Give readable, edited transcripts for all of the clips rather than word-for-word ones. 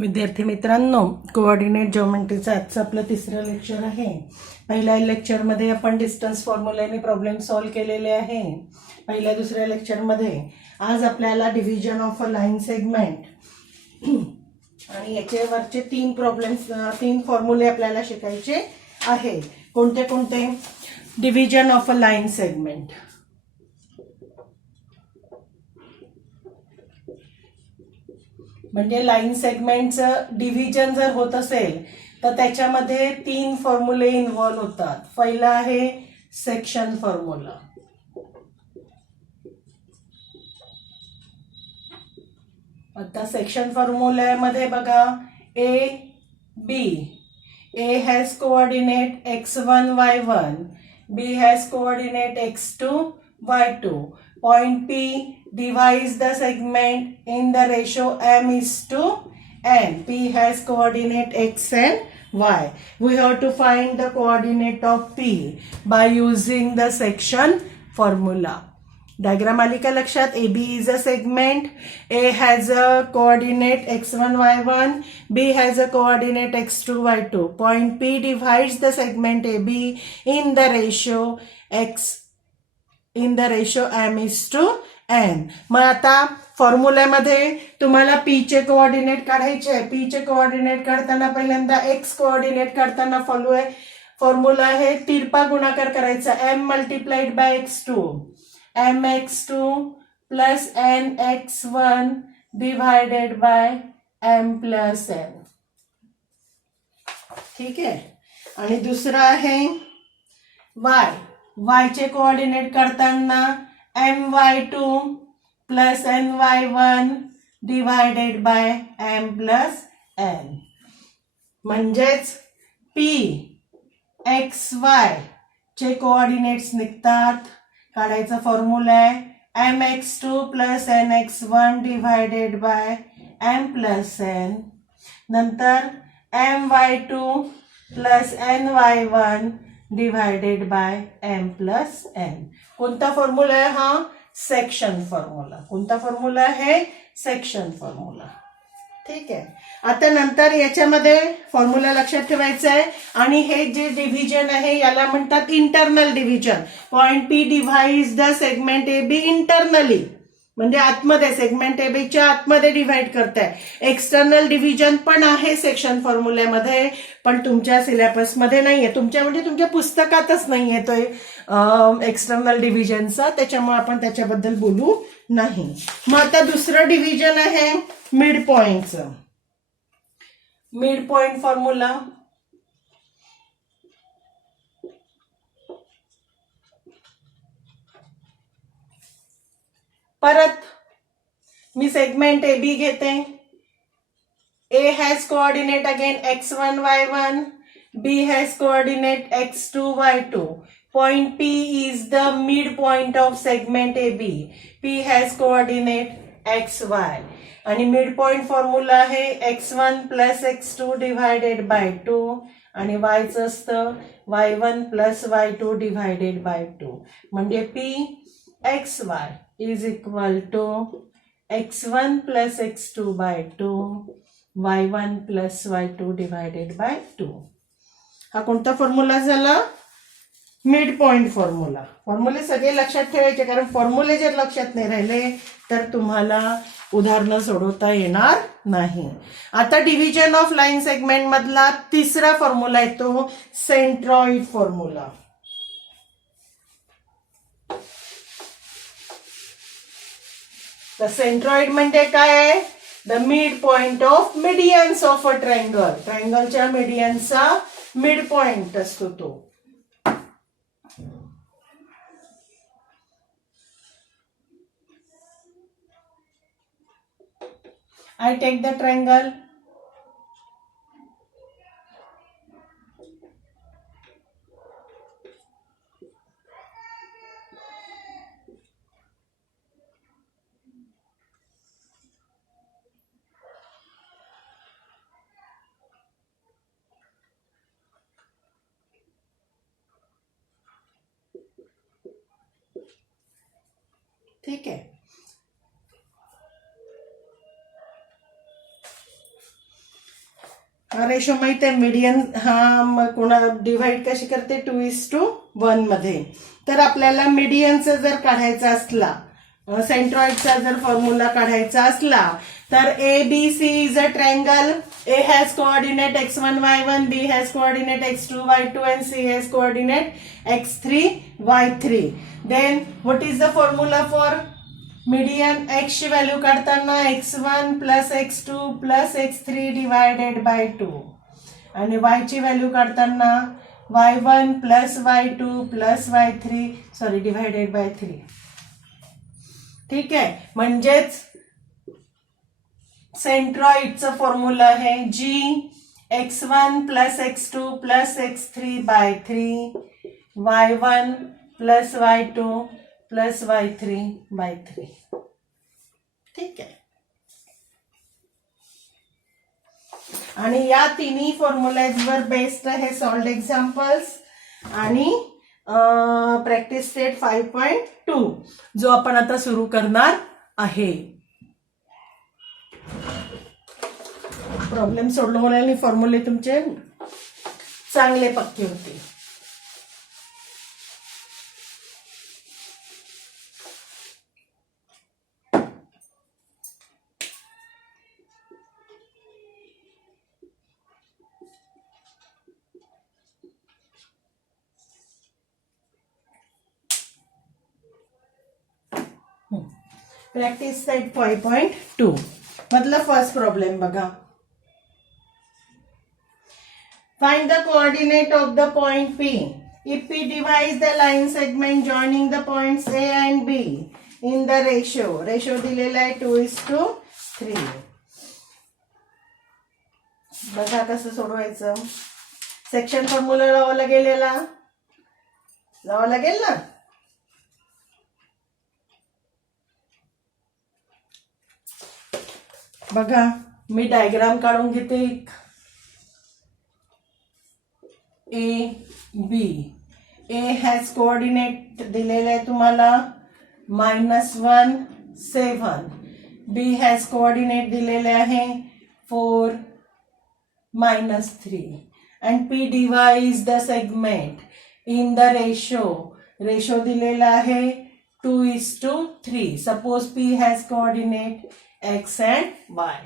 विद्यार्थी मित्रांनो, कोऑर्डिनेट जिओमेट्रीचं आजचं आपलं तिसरं लेक्चर आहे. पहिल्या लेक्चरमध्ये आपण डिस्टन्स फॉर्म्युल्याने प्रॉब्लेम सॉल्व्ह केलेले आहे. पहिल्या दुसऱ्या लेक्चरमध्ये आज आपल्याला division of a line segment आणि याच्यावरचे तीन फॉर्म्युले आपल्याला शिकायचे आहे. कोणते कोणते? Division of a line segment, म्हणजे लाईन सेगमेंटचं डिव्हिजन जर होत असेल तर त्याच्यामध्ये तीन फॉर्म्युले इन्व्हॉल्व होतात. पहिला आहे सेक्शन फॉर्म्युला. आता सेक्शन फॉर्म्युल्यामध्ये बघा, A B, A has coordinate x1 y1, b has coordinate x2 y2. Point P divides the segment in the ratio m:n. P has coordinate x and y. We have to find the coordinate of P by using the section formula. Diagram आली का लक्षात? AB is a segment. A has a coordinate x1 y1, B has a coordinate x2 y2. Point P divides the segment AB in the ratio m:n. मग आता फॉर्म्युल्यामध्ये तुम्हाला P चे coordinate काढायचे आहे. P चे कोऑर्डिनेट काढताना पहिल्यांदा x कोऑर्डिनेट काढताना फॉर्म्युला आहे तिरपा गुणाकार करायचा, m multiplied by x2, mx2 plus nx1 divided by m plus n. ठीक आहे. आणि दुसरा आहे y चे कोऑर्डिनेट काढताना my2 plus ny1 divided by m plus n. म्हणजेच p xy चे कोऑर्डिनेट्स निघतात. काढायचा फॉर्म्युला आहे mx2 plus nx1 divided by m plus n. नंतर my2 plus ny1 divided by m plus n. कोणता फॉर्म्युला आहे हा? Section formula. कोणता फॉर्म्युला आहे? Section formula. ठीक आहे. आता नंतर याच्यामध्ये फॉर्म्युला लक्षात ठेवायचा आहे. आणि हे जे डिव्हिजन आहे याला म्हणतात internal division. Point P divides the segment A B internally, म्हणजे आतमध्ये, सेगमेंट ए बीच्या आतमध्ये डिव्हाइड करताय. एक्सटर्नल डिव्हिजन पण आहे सेक्शन फॉर्म्युल्यामध्ये, पण तुमच्या सिलेबसमध्ये नाहीये, तुमच्या पुस्तकातच नाहीये तो एक्सटर्नल डिव्हिजनचा, त्याच्यामुळे आपण त्याच्याबद्दल बोलू नाही. मग आता दुसरं डिव्हिजन आहे मिड पॉइंटचं. Mid point formula. परत मी सेगमेंट ए बी घेते. A has coordinate again x1 y1, B has coordinate x2 y2. Point P is the midpoint of segment AB. P has coordinate xy. आणि midpoint formula आहे x1 plus x2 divided by 2 आणि yचं असतं y1 plus y2 divided by 2. म्हणजे P xy is equal to x1 plus x2 by 2, y1 plus y2 divided by 2. हा कोणता formula झाला? Mid point formula. फॉर्म्युले सगळे लक्षात ठेवायचे, कारण फॉर्म्युले जर लक्षात नाही राहिले तर तुम्हाला उदाहरणं सोडवता येणार नाही. आता डिव्हिजन ऑफ लाईन सेगमेंट मधला तिसरा फॉर्म्युला येतो सेंट्रॉइड फॉर्म्युला. तर सेंट्रॉइड म्हणजे काय आहे? The mid point of medians of a triangle. ट्रायंगलच्या मीडियनचा मिड पॉइंट असतो तो. I take the triangle. ठीक आहे. रेशो माहिती आहे, मीडियन हा कोणा डिवाइड कशी करते 2:1 मध्ये. तर आपल्याला मीडियनचा जर काढायचा असला, सेंट्रॉइडचा जर फॉर्म्युला काढायचा असला तर ABC is a triangle. A has coordinate x1 y1, B has coordinate x2 y2 and C has coordinate x3 y3. Then what is the formula for median? x ची व्हॅल्यू काढताना x1 plus x2 plus x3 divided by 2 आणि y ची value काढताना y1 plus y2 plus y3 divided by 3. ठीक आहे, म्हणजेच सेंट्रॉइडचा formula आहे G x1 plus x2 plus x3 by 3 y1 plus y2 plus y3 by 3. ठीक आहे, आणि या तिन्ही फॉर्म्युलाजवर बेस्ड आहे सॉल्व्ड एक्झाम्पल्स आणि प्रॅक्टिस सेट 5.2 जो आपण आता सुरू करणार आहे. प्रॉब्लेम सोडवल्याने फॉर्म्युले तुमचे चांगले पक्के होते. प्रॅक्टिस सेट 5.2 मधला फर्स्ट प्रॉब्लेम बघा. Find the coordinate of the point P. If P divides the line segment joining the points A and B in the ratio दिलेला आहे 2:3. बघा कसं सोडवायचं. सेक्शन फॉर्म्युला लावावा लागेल ना. बघा मी डायग्राम काढून घेते. A B. A has coordinate दिलेले आहे तुम्हाला -1 7. B has coordinate दिलेले आहे 4 -3 and P divides the segment in the ratio दिलेला आहे 2:3. Suppose P has coordinate x and y.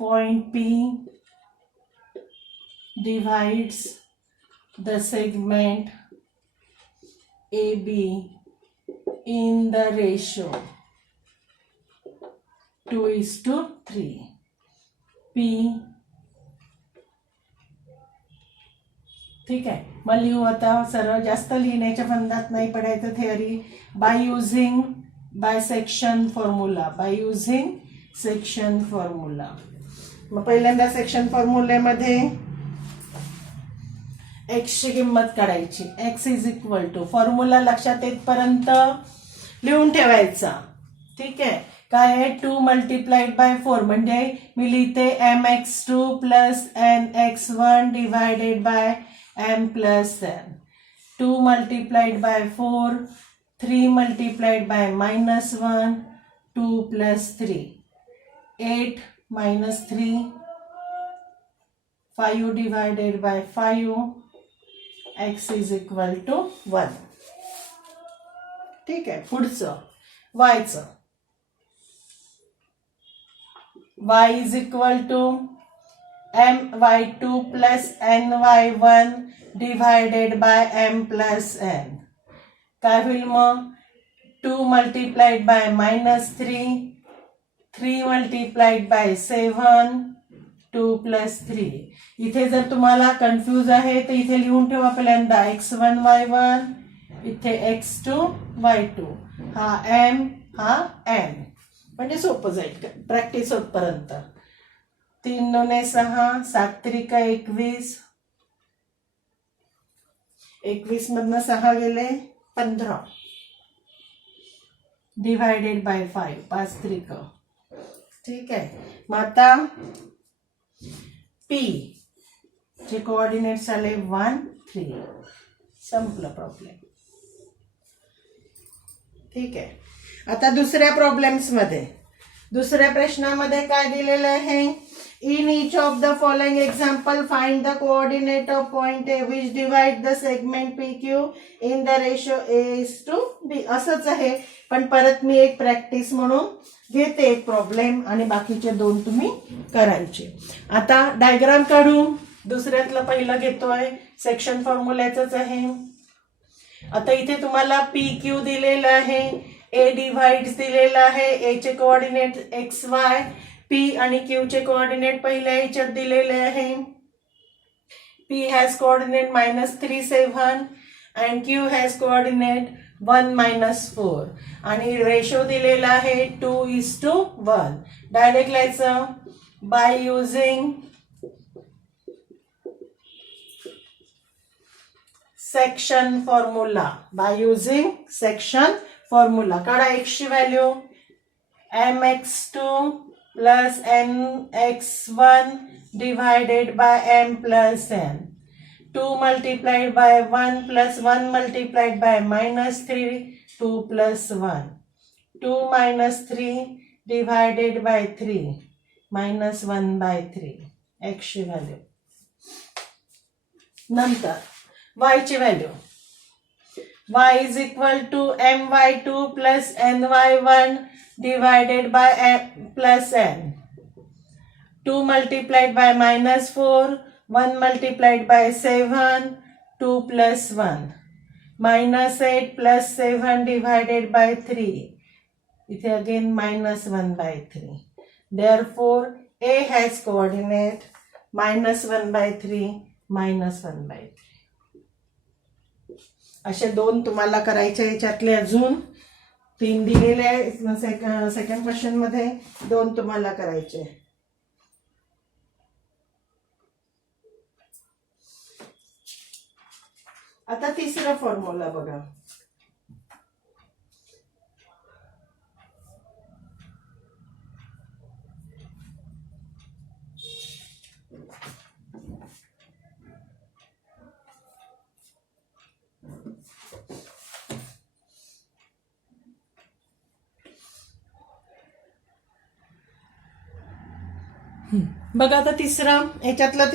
Point P divides the segment AB in the ratio 2:3. P. ठीक आहे, मग लिहू आता सरळ. जास्त लिहिण्याच्या फंदात नाही पडायचं. Theory by using section formula. मग पहिल्यांदा सेक्शन फॉर्म्युल्यामध्ये x ची किंमत काढायची. x is equal to formula लक्षात येतपर्यंत लिहून ठेवायचा. ठीक आहे, काय आहे 2 multiplied by 4 म्हणजे मी लिहिते mx2 plus nx1 divided by m plus n. 2 multiplied by 4, 3 multiplied by -1, 2 plus 3, 8 minus 3, 5 divided by 5, x is equal to 1. ठीक आहे, पुढचं y is equal to my2 plus ny1 divided by m plus n. काय होईल मग 2 multiplied by -3, 3 multiplied by 7, 2 plus 3. इथे जर तुम्हाला confuse आहे तर इथे लिहून ठेवा पहिल्यांदा x1 y1, इथे x2 y2, हा m हा n. म्हणजे सोपं जाईल प्रॅक्टिस होतपर्यंत. 3 2 6, 7 3 21, 21 मधनं 6 गेले 15 डिवायडेड बाय 5, 5 3. ठीक आहे, मग आता P चे कोऑर्डिनेट्स आले 1 3. संपलं प्रॉब्लेम. ठीक आहे, आता दुसऱ्या प्रश्नामध्ये काय दिलेलं आहे. In each of the following example, find the coordinate of point A which divide the segment PQ in the ratio A:B. असंच आहे, पण परत मी एक प्रॅक्टिस म्हणून घेते एक प्रॉब्लेम आणि बाकीचे दोन तुम्ही करायचे. आता डायग्राम काढू. दुसऱ्यातलं पहिलं घेतोय, सेक्शन फॉर्म्युल्याच आहे. आता इथे तुम्हाला PQ दिलेलं आहे, A डिव्हाइड्स दिलेला आहे, A चे कोऑर्डिनेट XY, P आणि Q चे कोऑर्डिनेट पहिल्या ह्याच्यात दिलेले आहे. P has coordinate -3 7 and Q has coordinate 1 -4 आणि रेशो दिलेला आहे 2:1. डायरेक्ट लिहायचं by using section formula. By using section formula काढा. x ची value mx2 plus nx1 divided by m plus n. 2 multiplied by 1 plus 1 multiplied by -3, 2 plus 1. 2 minus 3 divided by 3, -1 by 3. x ची value. नंतर y ची value y is equal to my2 plus ny1 divided by m plus n. 2 multiplied by -4, 1 multiplied by 7, 2 plus 1. -8 plus 7 divided by 3. It again -1 by 3. Therefore, A has coordinate -1 by 3, -1 by 3. असे दोन तुम्हाला करायचे. याच्यातले अजून 3 दिलेले आहे. Second question मध्ये 2 तुम्हाला करायचे. आता तिसरा फॉर्म्युला बघा. बघा आता तिसरं, याच्यातलं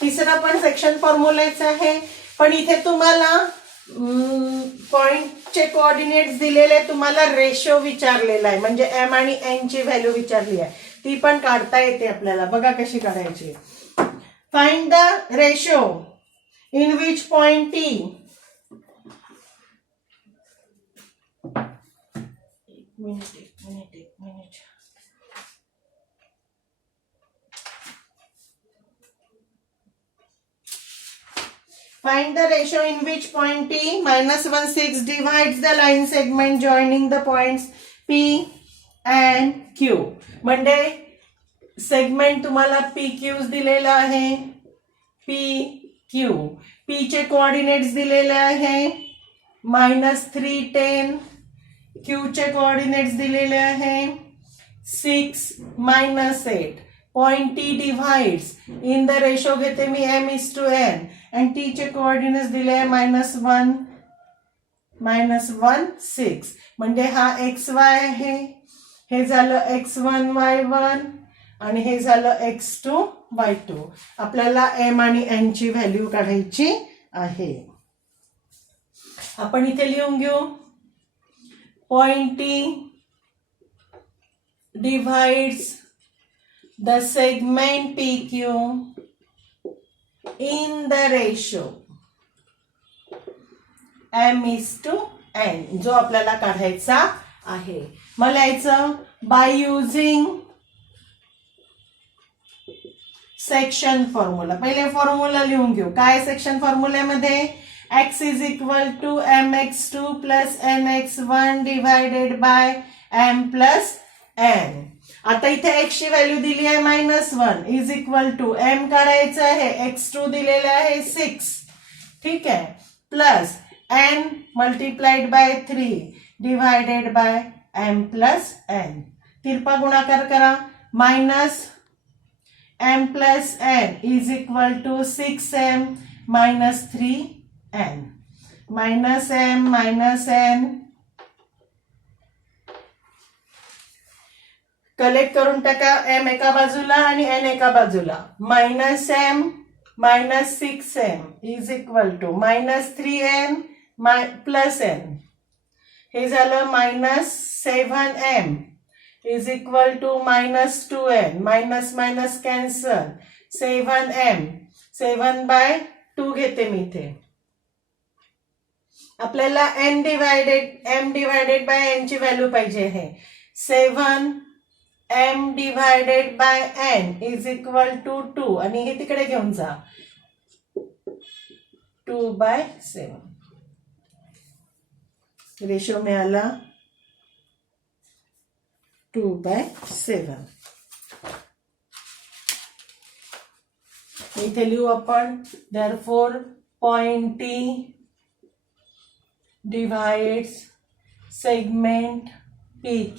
तिसरं पण सेक्शन फॉर्म्युलाच आहे, पण इथे तुम्हाला पॉइंटचे कोऑर्डिनेट्स दिलेले, तुम्हाला रेशो विचारलेला आहे, म्हणजे एम आणि एन ची व्हॅल्यू विचारली आहे. ती पण काढता येते आपल्याला. बघा कशी काढायची. Find the ratio in which point T. एक minute. Find the ratio in which point T -1/6 divides the line segment joining the points P and Q. म्हणजे सेगमेंट तुम्हाला PQ दिलेला आहे. PQ. P चे कोऑर्डिनेट्स दिलेले आहे -3 10. Q चे coordinates दिलेले आहे 6 -8. Point T divides in the ratio घेते मी m:n and T चे कोऑर्डिनेट्स दिले आहे -1 -1 6. म्हणजे हा XY आहे, हे झालं X1 Y1 आणि हे झालं X2 Y2. आपल्याला M आणि N ची व्हॅल्यू काढायची आहे. आपण इथे लिहून घेऊ. Point T divides the segment PQ in the ratio m:n, जो आपल्याला काढायचा आहे. मला याचं बाय युजिंग सेक्शन फॉर्म्युला. पहिले फॉर्म्युला लिहून घेऊ. काय सेक्शन फॉर्म्युल्यामध्ये x is equal to mx2 plus nx1 divided by m plus n. आता इथे x ची व्हॅल्यू दिली आहे -1 इज इक्वल टू m काढायचं आहे, x2 दिलेला आहे 6, ठीक आहे, plus n multiplied by 3 divided by m plus n. तिरपा गुणाकार करा. -m plus n is equal to 6m minus 3n. -m minus n collect करून टाका. m एका बाजूला आणि n एका बाजूला. -m -6m is equal to -3n +n. हे झालं -7m is equal to -2n. Minus minus cancel. 7m 7/2 घेते मी इथे. आपल्याला m डिवायडेड बाय n ची व्हॅल्यू पाहिजे आहे. 7m divided by n is equal to 2 आणि हे तिकडे घेऊन जा. 2/7 रेशो मिळाला 2/7. इथे लिहू आपण. Therefore point T divides segment PQ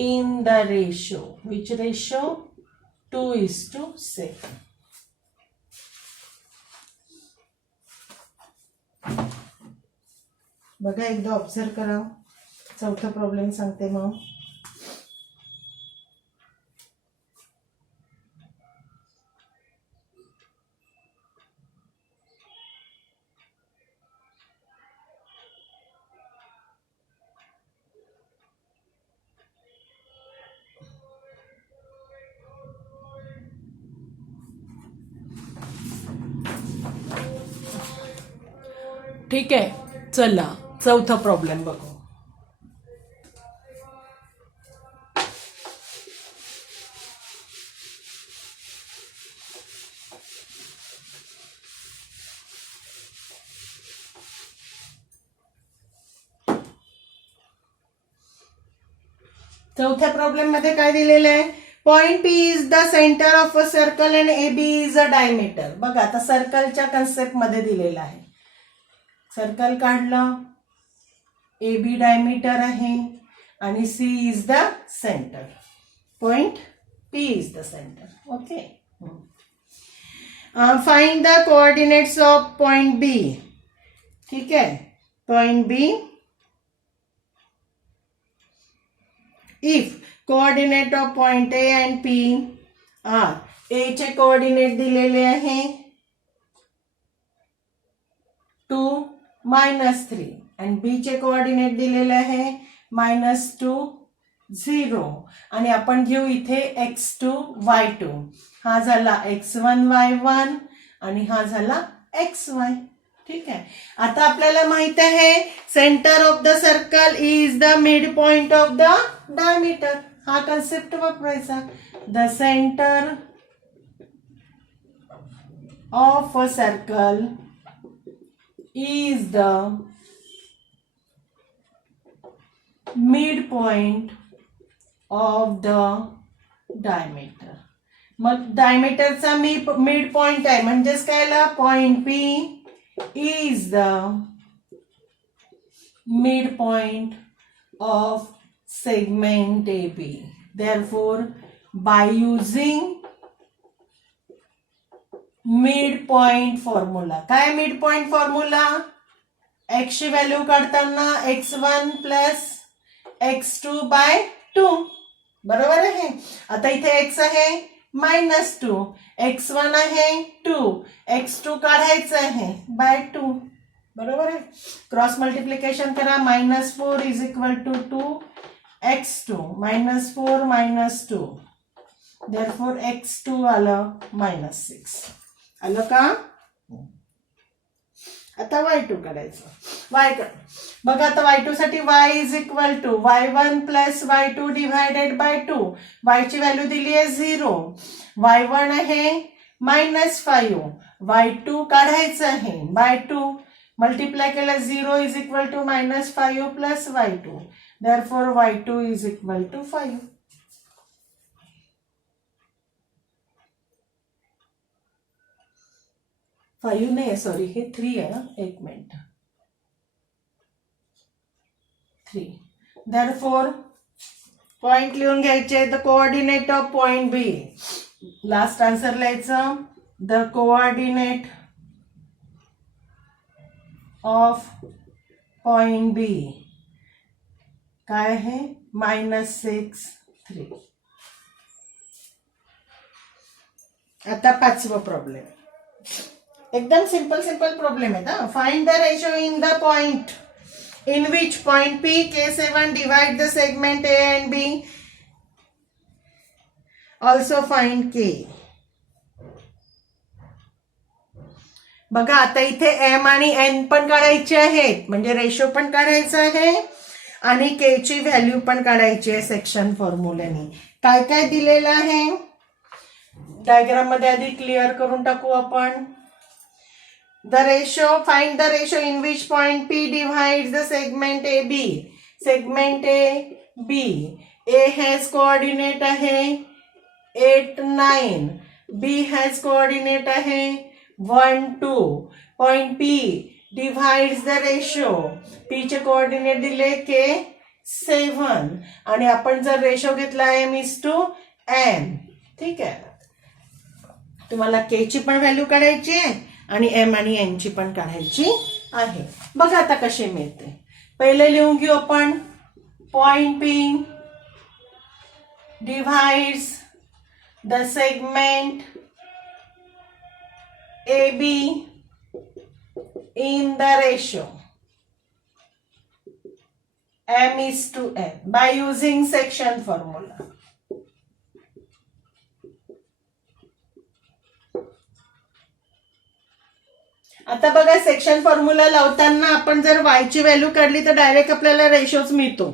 in the ratio. Which ratio? 2:7. बघा एकदा ऑब्झर्व करा. चौथा प्रॉब्लेम सांगते मग. ठीक आहे, चला चौथा प्रॉब्लेम बघू. चौथ्या प्रॉब्लेम मध्ये काय दिलेलं आहे? Point P is the centre of a circle and AB is a diameter. बघा आता सर्कलच्या कन्सेप्ट मध्ये दिलेलं आहे. सर्कल काढलं, AB डायमीटर आहे आणि C is the centre. Point P is the centre. Okay. Find the coordinates of point B. ठीक आहे. Point B if coordinate of point A and P are. A चे coordinate दिलेले आहे 2 -3 आणि B चे coordinate दिलेले आहे -2 0 आणि आपण घेऊ इथे x2 y2. हा झाला x1 y1 आणि हा झाला xy. ठीक आहे. आता आपल्याला माहित आहे centre of the circle is the mid point of the diameter. हा कन्सेप्ट वापरायचा. The centre of a circle is the midpoint of the diameter. मग डायमीटरचा मिड पॉइंट आहे म्हणजेच काय आला? Point P is the midpoint of segment AB. Therefore, by using mid point formula. काय mid point formula? x ची value काढताना x1 plus x2/2. बरोबर आहे. आता इथे x आहे -2, x1 आहे 2, x2 काढायचं आहे /2. बरोबर आहे. क्रॉस मल्टिप्लिकेशन करा. -4 is equal to 2x2 -4 -2. Therefore x2 आलं -6. आलं का? आता y2 काढायचं. बघा आता y2 साठी y is equal to y1 plus y2 divided by 2. y ची व्हॅल्यू दिली आहे 0, y1 आहे -5, y2 काढायचं आहे /2. मल्टिप्लाय केलं 0 is equal to -5 plus y2. Therefore y2 is equal to 5. Five नाही, सॉरी हे 3 आहे ना. एक मिनिट. 3. देअरफॉर पॉइंट लिहून घ्यायचे. The coordinate of point B. Last answer लिहायचं. The coordinate of point B काय आहे? -6 3. आता 5वा प्रॉब्लेम, एकदम सिंपल प्रॉब्लेम आहे ना. Find the ratio in the point in which point P, K7 divide the segment A and B. Also find K. बघा आता इथे M आणि N पण काढायचे आहेत, म्हणजे रेशो पण काढायचा आहे आणि K ची व्हॅल्यू पण काढायची आहे सेक्शन फॉर्म्युल्याने. काय काय दिलेलं आहे डायग्राम मध्ये आधी क्लिअर करून टाकू आपण. The ratio, find the ratio in which point P divides the segment AB. Segment AB. A has coordinate आहे 8, 9. B has coordinate आहे 1, 2. Point P divides the ratio. P चे coordinate दिले K 7 आणि आपण जर रेशो घेतला M:n. ठीक आहे. तुम्हाला K ची पण व्हॅल्यू काढायची आहे आणि M आणि N ची पण काढायची आहे. बघा आता कसे मिळते. पहिले लिहून घेऊ आपण. Point P divides the segment AB in the ratio M:n by using section formula. आता बघा सेक्शन फॉर्म्युला लावताना आपण जर y ची व्हॅल्यू काढली तर डायरेक्ट आपल्याला रेशोच मिळतो.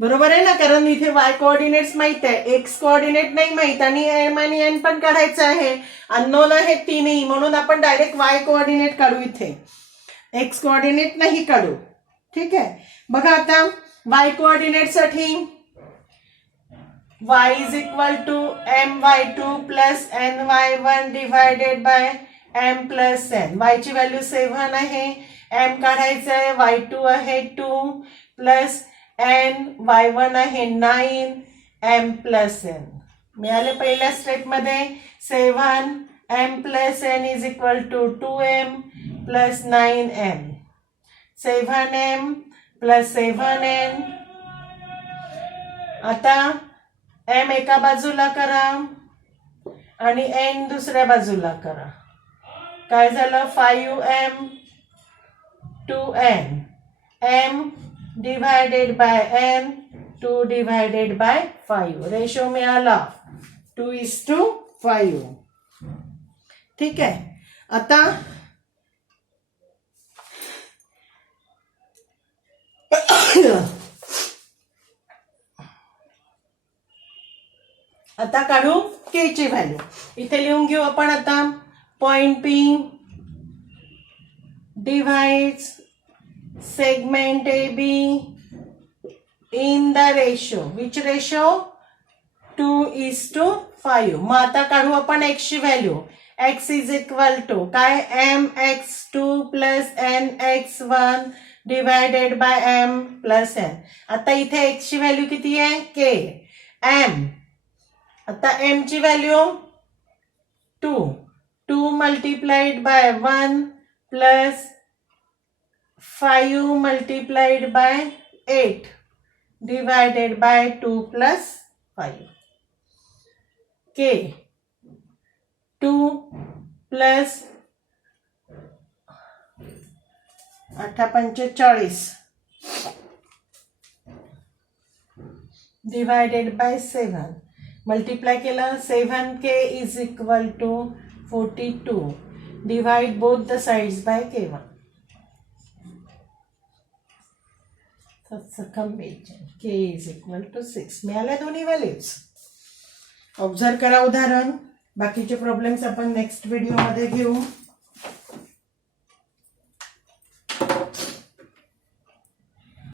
बरोबर आहे ना, कारण इथे y कोऑर्डिनेट्स माहित आहे, x कोऑर्डिनेट नाही माहित आणि M आणि N पण काढायचं आहे. अननोन आहेत तीनही, म्हणून आपण डायरेक्ट y कोऑर्डिनेट काढू, इथे x कोऑर्डिनेट नाही काढू. ठीक आहे. बघा आता y कोऑर्डिनेट साठी y =my2 plus ny1 divided by M+n. y ची व्हॅल्यू 7 आहे, M काढायचं आहे, y2 आहे 2 प्लस n, y1 आहे 9, M+n. मिळाले पहिल्या स्टेप मध्ये 7 M+n = 2m plus 9m. 7m plus 7n. आता m एका बाजूला करा आणि n दुसऱ्या बाजूला करा. काय झालं 5m 2n. m divided by n 2 divided by 5. Ratio मिळाला 2:5. ठीक आहे. आता आता काढू K ची व्हॅल्यू. इथे लिहून घेऊ आपण आता. Point P divides segment AB in the ratio. Which ratio? 2:5. मग आता काढू आपण x ची व्हॅल्यू. x = काय mx2 plus nx1 divided by m+n. आता इथे x ची व्हॅल्यू किती आहे K. m. आता m ची value 2 multiplied by 1 plus 5 multiplied by 8 divided by 2 plus 5. K 2 plus 8×45 divided by 7. Multiply केला 7k = 42. Divide both the sides by k1. K = 6. मिळाल्या दोन्ही व्हॅल्यूज. ऑब्झर्व करा उदाहरण. बाकीचे प्रॉब्लेम्स आपण नेक्स्ट व्हिडिओ मध्ये घेऊ.